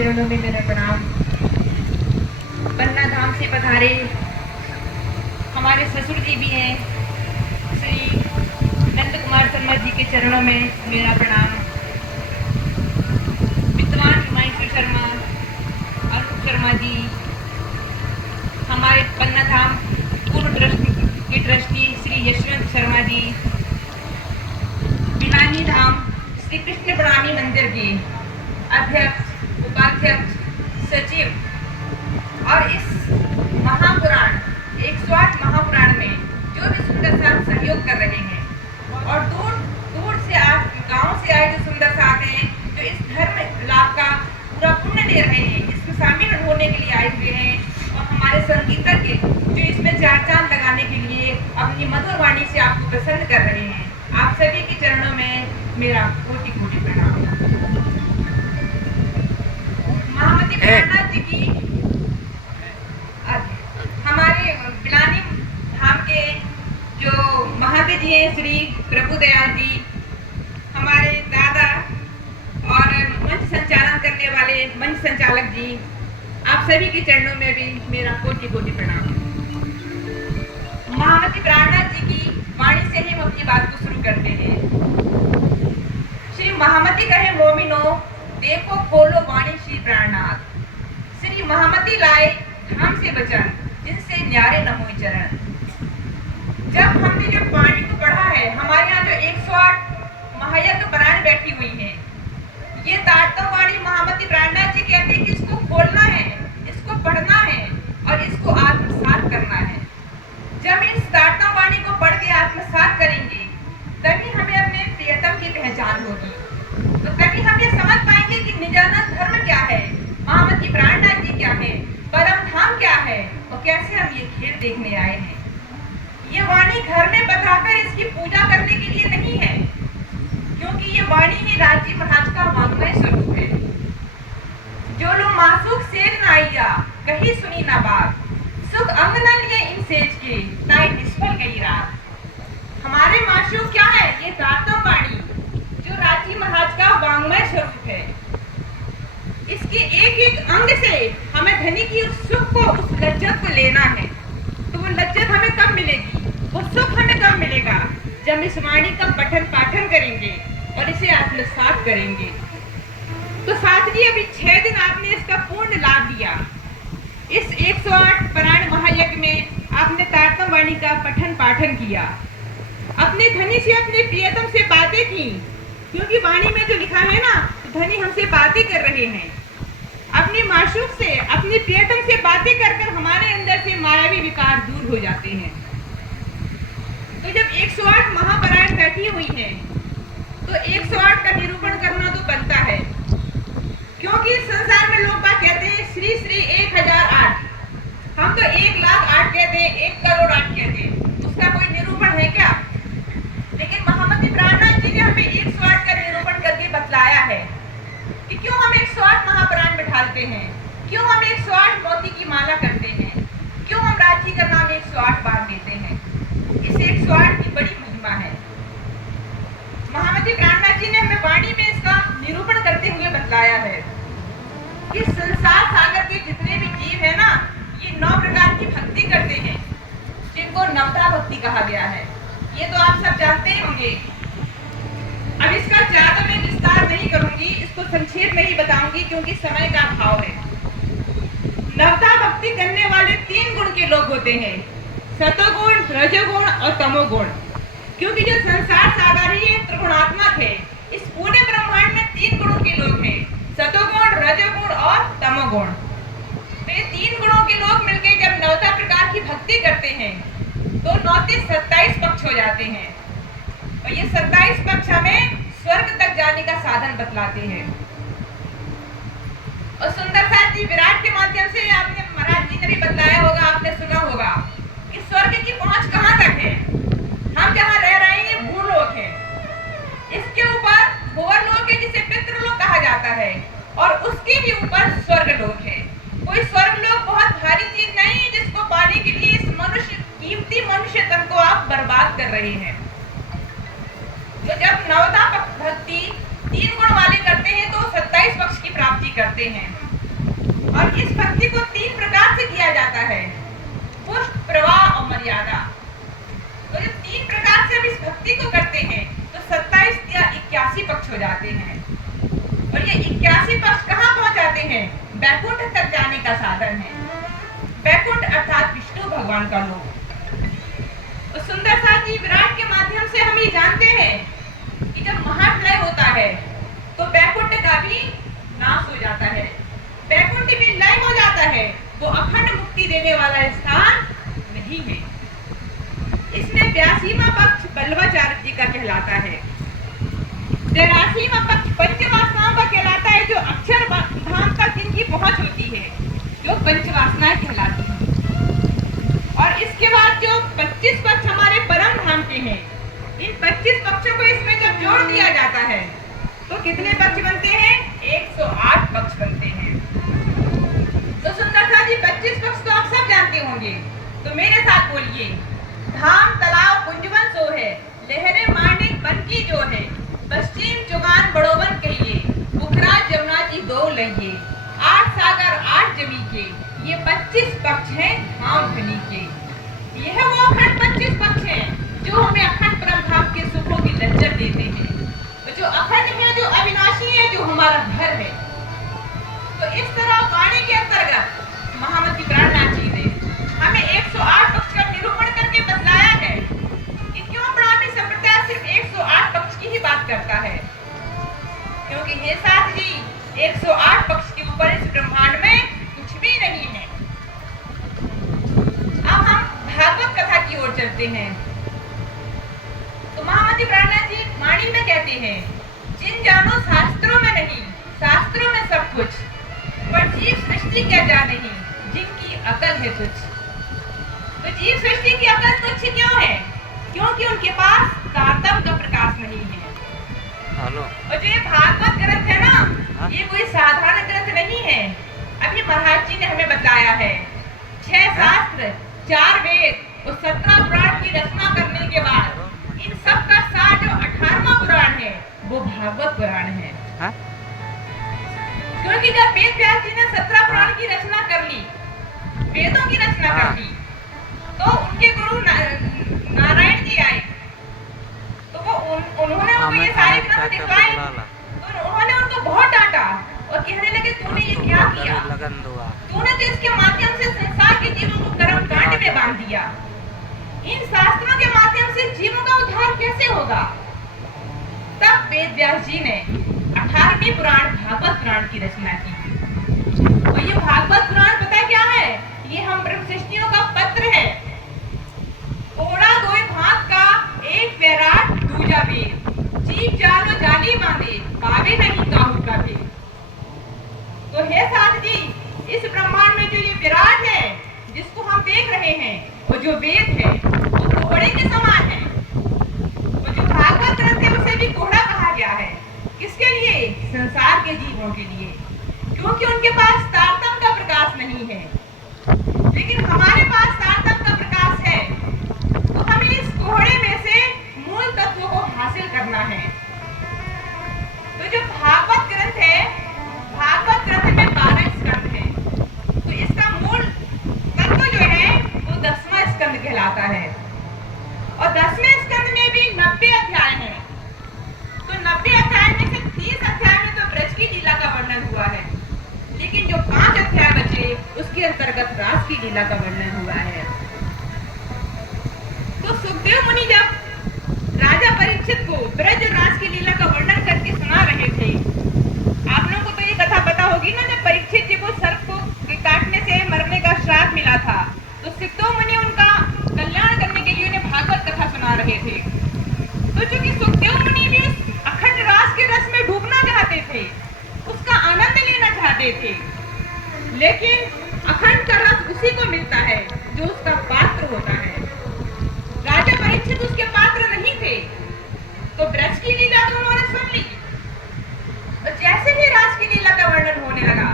चरणों में मेरा प्रणाम। पन्ना धाम से पधारे हमारे ससुर जी भी हैं, श्री नंद कुमार शर्मा जी के चरणों में मेरा प्रणाम। विद्वान हिमांशु शर्मा, अरुण शर्मा जी, हमारे पन्ना धाम पूर्व ट्रस्टी श्री यशवंत शर्मा जी, बिलानी धाम श्री कृष्ण प्रणामी मंदिर के अध्यक्ष, उपाध्यक्ष, सचिव और इस महापुराण 108 महापुराण में जो भी सुंदर साथ सहयोग कर रहे हैं और दूर दूर से गांव से आए जो सुंदर साथ हैं, जो इस धर्म लाभ का पूरा पुण्य ले रहे हैं, इसमें शामिल होने के लिए आए हुए हैं, और हमारे संगीतज्ञ जो इसमें चार चांद लगाने के लिए अपनी मधुर वाणी से आपको प्रसन्न कर रहे हैं। आप सभी के चरणों में मेरा कोटि कोटि प्रणाम। महामती प्राणनाथ जी की हमारे बिलानी धाम के जो महादेव जी हैं श्री प्रभुदयाल जी, हमारे दादा और मंच संचालन करने वाले मंच संचालक जी, आप सभी के चरणों में भी मेरा कोटि कोटि प्रणाम। महामती प्राणनाथ जी की वाणी से ही हम अपनी बात को शुरू करते हैं। श्री महामती कहे मोमिनो, देखो खोलो वाणी श्री प्राणनाथ। श्री महामती लाए धाम से वचन, जिनसे न्यारे न हुए चरण। जब हमने जब वाणी को पढ़ा है, हमारे यहाँ जो 108 महायज्ञ परायण बैठी हुई है, ये तारतम वाणी महामती प्राणनाथ जी कहते हैं कि इसको खोलना है, इसको पढ़ना है और इसको आत्मसात करना है। जब इस तारतम वाणी को पढ़ के आत्मसात करेंगे, तभी हमें अपने प्रियतम की पहचान होगी। तो तभी हम ये समझ पाएंगे कि निजानंद धर्म क्या है, महामती प्राणनाथ जी क्या है, परम धाम क्या है और कैसे हम ये खेल देखने आए हैं। ये वाणी घर में बताकर इसकी पूजा करने के लिए नहीं है, क्योंकि ये वाणी ही राजी महाराज का वांग्मय स्वरूप है। जो लोग मासूक सेज न आइया, कहीं सुनी ना बात, सुख अंग न लिए इन सेज के, ताई निष्फल गई रात। हमारे मासूक क्या है? ये तारतम वाणी जो राजी महाराज का वांग्मय स्वरूप है। इसके एक एक अंग से हमें धनी की उस सुख को, उस लज्जत को लेना है। तो वो लज्जत हमें कब मिलेगी, वो सुख हमें कब मिलेगा? जब इस वाणी का पठन पाठन करेंगे और इसे आत्मसात करेंगे। तो साथ जी अभी 6 दिन आपने इसका पूर्ण लाभ लिया। इस 108 परायण महायज्ञ में आपने तारतम वाणी का पठन पाठन किया, अपने धनी से, अपने प्रियतम से बातें की, क्योंकि वाणी में जो लिखा है ना, तो धनी हमसे बातें कर रहे हैं। अपनी माशूक से, अपने प्रियतम से बातें कर कर हमारे अंदर से मायावी विकार दूर हो जाते हैं। तो जब 108 महापरायण बैठी हुई है, तो 108 का निरूपण करना तो बनता है, क्योंकि संसार में लोग बात कहते हैं श्री श्री 1008, हम तो 1,08,000 कहते हैं, 1,00,00,000 कहते हैं, उसका कोई निरूपण है क्या? लेकिन महामती प्राणनाथ जी ने हमें 108 का निरूपण करके बतलाया है कि क्यों हम 108 महाप्राण बिठाते हैं, क्यों हम 108 मोती की माला करते हैं, क्यों हम राजी का नाम 108 बार लेते हैं। इस 108 की बड़ी महिमा है। महामती प्राणनाथ जी ने हमें वाणी में इसका निरूपण करते हुए बतलाया है कि संसार सागर के जितने भी जीव है ना, ये 9 प्रकार की भक्ति करते हैं, जिनको नवता भक्ति कहा गया है। ये तो आप सब जानते ही होंगे। अब इसका ज्यादा मैं विस्तार नहीं करूंगी, इसको संक्षेप में ही बताऊंगी, क्योंकि समय का अभाव है। नवता भक्ति करने वाले 3 गुण के लोग होते हैं, सतोगुण, रजोगुण और तमोगुण। क्योंकि जो संसार सागर ही त्रिगुणात्मक है, इस पूरे ब्रह्मांड में 3 गुणों के लोग हैं, सतोगुण, रजोगुण और तमोगुण। तो ये 3 गुणों के लोग मिलकर जब 9 प्रकार की भक्ति करते हैं, तो 9 से 27 पक्ष हो जाते हैं, और ये 27 पक्ष हमें स्वर्ग तक जाने का साधन बतलाते हैं। और सुंदरता जी विराट के माध्यम से आपने, महाराज जी ने भी बतलाया होगा, आपने सुना होगा कि स्वर्ग की पहुंच कहां तक है। हम जहां रह रहे हैं ये भूलोक है, इसके ऊपर भुवरलोक है जिसे पितृलोक कहा जाता है, और उसके भी ऊपर स्वर्गलोक है। कोई स्वर्गलोक बहुत भारी चीज नहीं है जिसको पाने के लिए इस कीमती मनुष्य तन को आप बर्बाद कर रहे हैं। तो जब नवता भक्ति 3 गुण वाले करते हैं तो 27 पक्ष की प्राप्ति करते हैं। और इस भक्ति को 3 प्रकार से किया जाता है, पुष्प, प्रवाह और मर्यादा। तो जब 3 प्रकार से हम इस भक्ति को करते हैं तो 27 या 81 पक्ष हो जाते हैं। और ये 81 पक्ष कहाँ पहुंचाते हैं? बैकुंठ तक जाने का साधन है। बैकुंठ अर्थात विष्णु भगवान का लोक। तो सुंदर साथ जी विराट के माध्यम से हम ये जानते हैं कि जब महाप्रलय होता है तो बैकुंठ का भी नाश हो जाता है, बैकुंठ भी लय हो जाता है, वो अखंड मुक्ति देने वाला स्थान नहीं है। इसमें 82वां पक्ष बल्लवाचार्य जी का कहलाता है, 83वां पक्ष पंचवासनाओं का कहलाता है, जो अक्षर धाम तक जिनकी पहुंच होती है, जो पंचवासनाएं कहलाती हैं। और इसके बाद जो 25 पक्ष हमारे परम धाम के हैं, इन 25 पक्षों को इसमें जब जोड़ दिया जाता है तो कितने पक्ष बनते हैं? 108 पक्ष बनते हैं। तो सुंदरता जी 25 पक्ष तो आप सब जानते होंगे, तो मेरे साथ बोलिए, धाम तालाब कुंजवन सो है, लहरे मांडिक बन की जो है, पश्चिम चुगान बड़ोबन कहिए, पुखराज जमुना जी दो लइए, 8 सागर 8 जमी के, ये 25 पक्ष हैं धाम धनी के। यह वो अखंड 25 पक्ष हैं जो हमें अखंड परम धाम के सुखों की लज्जत देते हैं, जो अखंड है, जो अविनाशी है, जो हमारा घर है। तो इस तरह वाणी के अंतर्गत महामती प्राणनाथ जी ने हमें 108 पक्ष का निरूपण करके बतलाया है कि क्यों ब्राह्मी संप्रदाय सिर्फ 108 पक्ष की ही बात करता है, क्योंकि हे साथ जी 108 पक्ष के ऊपर इस ब्रह्मांड में कुछ भी नहीं है। अब हम भागवत कथा की ओर चलते हैं। तो महामती प्राणनाथ जी वाणी में कहते हैं, जिन जानो शास्त्रों में नहीं, शास्त्रों में सब कुछ, पर जीव सृष्टि क्या जाने ही, जिनकी अकल है तुच्छ। तो जीव सृष्टि की अकल तुच्छ क्यों है? क्योंकि उनके पास तारतम्य का प्रकाश नहीं है। और जो ये भागवत ग्रंथ है ना, ये कोई साधारण ग्रंथ नहीं है। अभी महाराज जी ने हमें बताया है 6 शास्त्र, 4 वेद और 17 पुराण की रचना करने के बाद इन सब का सार जो 18वां पुराण है वो भागवत पुराण है। क्योंकि जब वेद व्यास जी ने 17 पुराण की रचना कर ली, वेदों की रचना कर ली, तो उनके गुरु नारायण जी आए, तो वो उन्होंने उनको ये सारे ग्रंथ दिखवाए, तो उन्होंने उनको बहुत डांटा और कहने लगे, तूने ये क्या किया? तूने तो इसके माध्यम से संसार के जीवों को कर्म कांड में बांध दिया। इन शास्त्रों के माध्यम से जीवों का उद्धार कैसे होगा? तब वेद व्यास जी ने 18वें पुराण भागवत पुराण की रचना की। और ये भागवत पुराण पता क्या है? ये हम ब्रह्म सृष्टियों का पत्र है। ओड़ा दोय भाग का, एक वैराट दूजा वेद, जीव जानो जाली बांधे, पावे नहीं काहू का भेद। तो हे साथ जी, इस ब्रह्मांड में जो ये विराट है, जिसको हम देख रहे हैं, वो जो वेद है वो घोड़े के समान है। वो जो भागवत ग्रंथ है उसे भी घोड़ा कहा गया है। किसके लिए? संसार के जीवों के लिए, क्योंकि उनके पास तारतम्य का प्रकाश नहीं है। लेकिन हमारे पास तारतम्य का प्रकाश है, तो हमें इस घोड़े में से मूल तत्वों को हासिल करना है। तो जो भागवत ग्रंथ है, भागवत ग्रंथ में 12 स्कंद हैं, तो इसका मूल तत्व जो है वो 10वां स्कंद कहलाता है। और 10वें स्कंद में भी 90 अध्याय हैं। तो 90 अध्याय में से 30 अध्याय में तो ब्रज की लीला का वर्णन हुआ है, लेकिन जो 5 अध्याय बचे उसके अंतर्गत रास की लीला का वर्णन हुआ है। तो सुखदेव मुनि जब राजा परीक्षित को ब्रज रास की लीला का वर्णन करके सुना रहे थे, आप लोगों को तो ये कथा पता होगी ना, जब परीक्षित जी को सर्प को काटने से मरने का श्राप मिला था, तो सुखदेव मुनि उनका कल्याण करने के लिए उन्हें भागवत कथा सुना रहे थे। तो चूंकि सुखदेव मुनि भी उस अखंड रास के रस में डूबना चाहते थे, उसका आनंद लेना चाहते थे, लेकिन अखंड का रस उसी को मिलता है जो उसका पात्र होता है। राजा परीक्षित उसके पात्र नहीं थे, तो ब्रज की लीला तो उन्होंने सुन ली। तो जैसे ही रास की लीला का वर्णन होने लगा,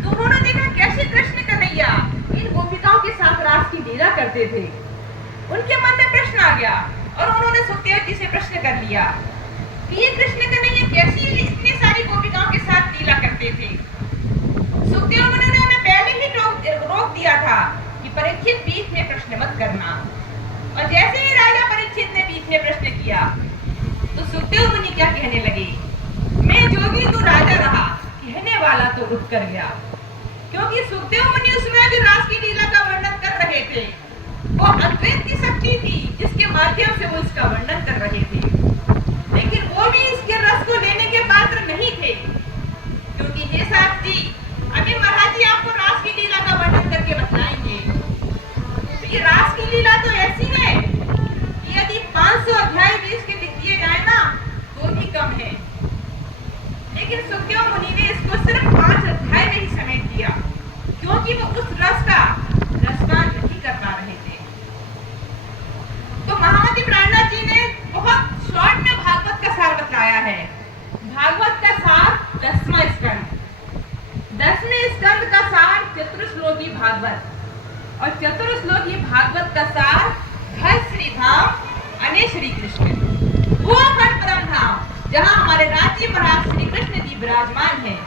तो उन्होंने देखा कैसे कृष्ण कन्हैया इन गोपिकाओं के साथ रास की लीला करते थे। उनके मन में प्रश्न आ गया और उन्होंने सुखदेव जी से प्रश्न कर लिया कि ये कृष्ण कन्हैया कैसी इतनी सारी गोपिकाओं के साथ लीला करते थे। सुखदेव मुनि ने उन्हें पहले ही रोक दिया था कि परीक्षित बीच में प्रश्न मत करना। और जैसे ही राजा परीक्षित ने बीच में प्रश्न किया तो सुखदेव मुनि क्या कहने लगे, मैं जोगी तू राजा रहा, कहने वाला तो रुक कर गया। क्योंकि सुखदेव मुनि उसमें जो रास की लीला का वर्णन कर रहे थे वो अद्वैत की शक्ति थी जिसके माध्यम से वो इसका वर्णन कर रहे थे, लेकिन वो भी इसके रस को लेने के पात्र नहीं थे। क्योंकि हे साहब जी, अभी महाराज जी आपको रास की लीला का वर्णन करके बताएंगे। तो ये रास की लीला तो ऐसी है कि यदि 500 अध्याय भी इसके लिख दिए जाए ना तो भी कम है, लेकिन सुखदेव मुनि ने इसको सिर्फ 5 अध्याय में ही समेट दिया, क्योंकि वो उस रस का रसपान नहीं कर पा रहे थे। तो महामती प्राणनाथ जी ने बहुत शॉर्ट में भागवत का सार बतलाया है। भागवत का सार 10वां स्कंद, 10वें स्कंद का सार चतुर्श्लोकी भागवत, और चतुर्श्लोकी भागवत का सार घर श्री धाम अने श्री कृष्ण, वो अखंड परम धाम जहाँ हमारे राज्य महाराज श्री कृष्ण जी विराजमान हैं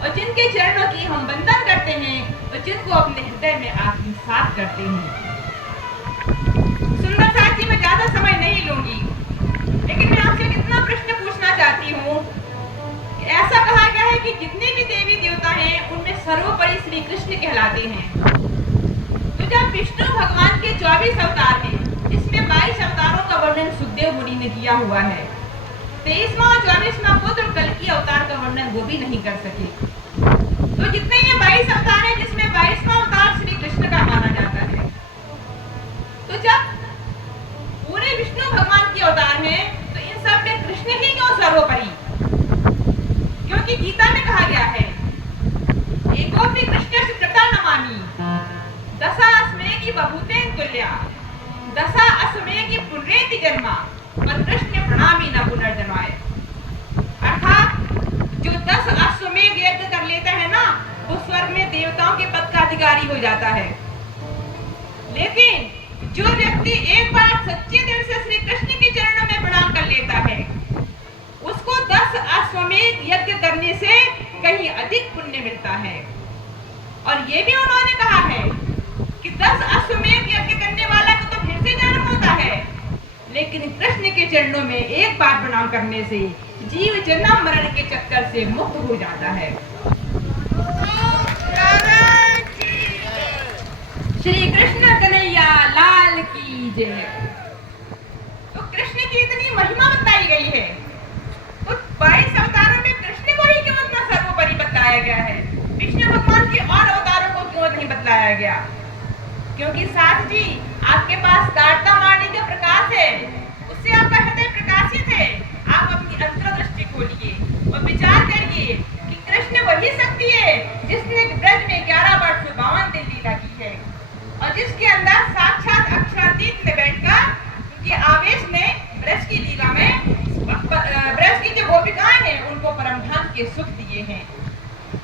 और जिनके चरणों की हम वंदन करते हैं और जिनको अपने हृदय में आत्मसात करते हैं। सुंदर साथ जी, मैं ज्यादा समय नहीं लूंगी, लेकिन मैं आपसे कितना प्रश्न पूछना चाहती हूँ। ऐसा कहा गया है कि जितने भी देवी देवता हैं उनमें सर्वोपरि श्री कृष्ण कहलाते हैं। तो जब विष्णु भगवान के 24 अवतार हैं, जिसमें 22 अवतारों का वर्णन सुखदेव मुनि ने किया हुआ है, 23वां और 24वां पुत्र कल्कि अवतार का वर्णन वो भी नहीं कर सके। तो जितने ये 22 अवतार हैं, जिसमें 22वां अवतार श्री कृष्ण का माना जाता है। तो जब पूरे विष्णु भगवान के अवतार हैं तो इन सब में कृष्ण ही क्यों सर्वोपरि? क्योंकि गीता में कहा गया है, एकोपि कृष्ण कृता नमामि दशा अस्मे की बभूतेन तुल्या दशा अस्मे की पुण्रेति जन्मा और कृष्ण प्रणामी न पुनर्जन्माय। अर्थात जो 10 अश्वमेध यज्ञ कर लेता है ना, वो स्वर्ग में देवताओं के पद का अधिकारी हो जाता है। लेकिन जो व्यक्ति एक बार सच्चे दिल से श्री कृष्ण के चरणों में प्रणाम कर लेता है, उसको 10 अश्वमेध यज्ञ करने से कहीं अधिक पुण्य मिलता है। और ये भी उन्होंने कहा है कि 10 अश्वमेध यज्ञ करने वाला को तो फिर से जन्म होता है, लेकिन कृष्ण के चरणों में एक बार प्रणाम करने से जीव जन्म मरण के चक्कर से मुक्त हो जाता है। श्री कृष्ण कन्हैया लाल की जय। तो कृष्ण की इतनी महिमा बताई गई है, तो 22 अवतारों में कृष्ण को ही क्यों इतना सर्वोपरि बताया गया है? विष्णु भगवान के और अवतारों को क्यों नहीं बताया गया? क्योंकि साथ जी, आपके पास कार्तवाणी का प्रकाश है, उससे आपका हृदय प्रकाशित है। आप अपनी अंतर्दृष्टि खोलिए और विचार करिए कि कृष्ण वही शक्ति है जिसने ब्रज में 11 वर्ष 52 दिन लीला की है और जिसके अंदर साक्षात अक्षरातीत में बैठकर उनके आवेश ने ब्रज की लीला में ब्रज की जो गोपिकाएं हैं उनको परमधाम के सुख दिए हैं।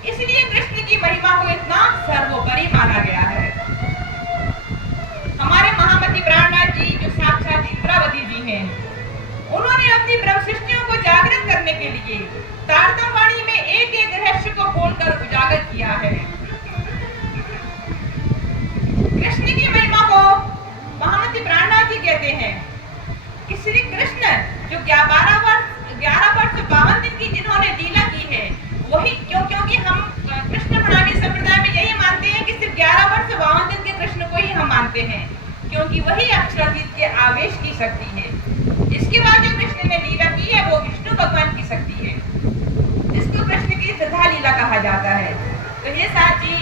इसलिए कृष्ण की महिमा को इतना सर्वोपरि माना गया है। हमारे महामती प्राणनाथ जी जो साक्षात इंद्रावती जी हैं, उन्होंने अपनी ब्रह्म सृष्टियों को जागृत करने के लिए तारतम्यवाणी में एक एक रहस्य को खोलकर उजागर किया है। कृष्ण की महिमा को महामती प्राणनाथ जी कहते हैं कि श्री कृष्ण जो 11 वर्ष 52 दिन की जिन्होंने लीला की है, वही क्योंकि हम कृष्ण प्रणामी संप्रदाय में यही मानते हैं कि सिर्फ 11 वर्ष 52 दिन के कृष्ण को ही हम मानते हैं, क्योंकि वही अक्षरातीत के आवेश की शक्ति है। इसके बाद जो कृष्ण ने लीला की है वो विष्णु भगवान की शक्ति है, जिसको कृष्ण की श्रद्धा लीला कहा जाता है। तो ये साथ जी,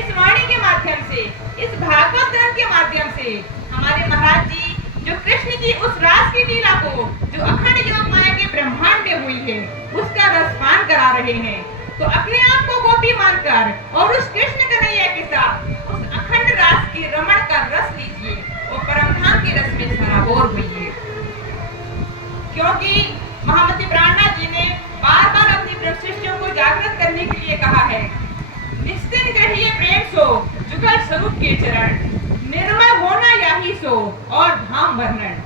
इस वाणी के माध्यम से, इस भागवत ग्रंथ के माध्यम से हमारे महाराज जी जो कृष्ण की उस रास की लीला को जो अखंड योग माया के ब्रह्मांड में हुई है उसका रसपान करा रहे हैं। तो अपने आप को गोपी मानकर और उस कृष्ण कन्हैया के साथ उस अखंड रास की रमण का रस लीजिए और परमधाम के रस में सराबोर होइए। क्योंकि महामती प्राणनाथ जी ने बार बार अपनी ब्रह्मसृष्टियों को जागृत करने के लिए कहा है, निश्चित कहिए प्रेम सो जुगल स्वरूप के चरण, निर्मल होना याही सो और धाम वर्णन,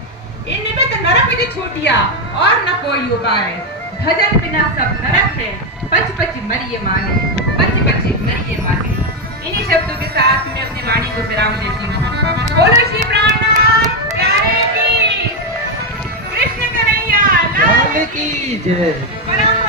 इन निमित्त नरक विधि छूटिया और न कोई उपाय, भजन बिना सब नरक है, पच पच मरिए माने। बच्चे बच्चे करिए मार्केट। इन्हीं शब्दों के साथ मैं अपनी वाणी को विराम देती हूँ। बोलो श्री प्राणनाथ प्यारे की, कृष्ण कन्हैया लाल लाल की जय। परम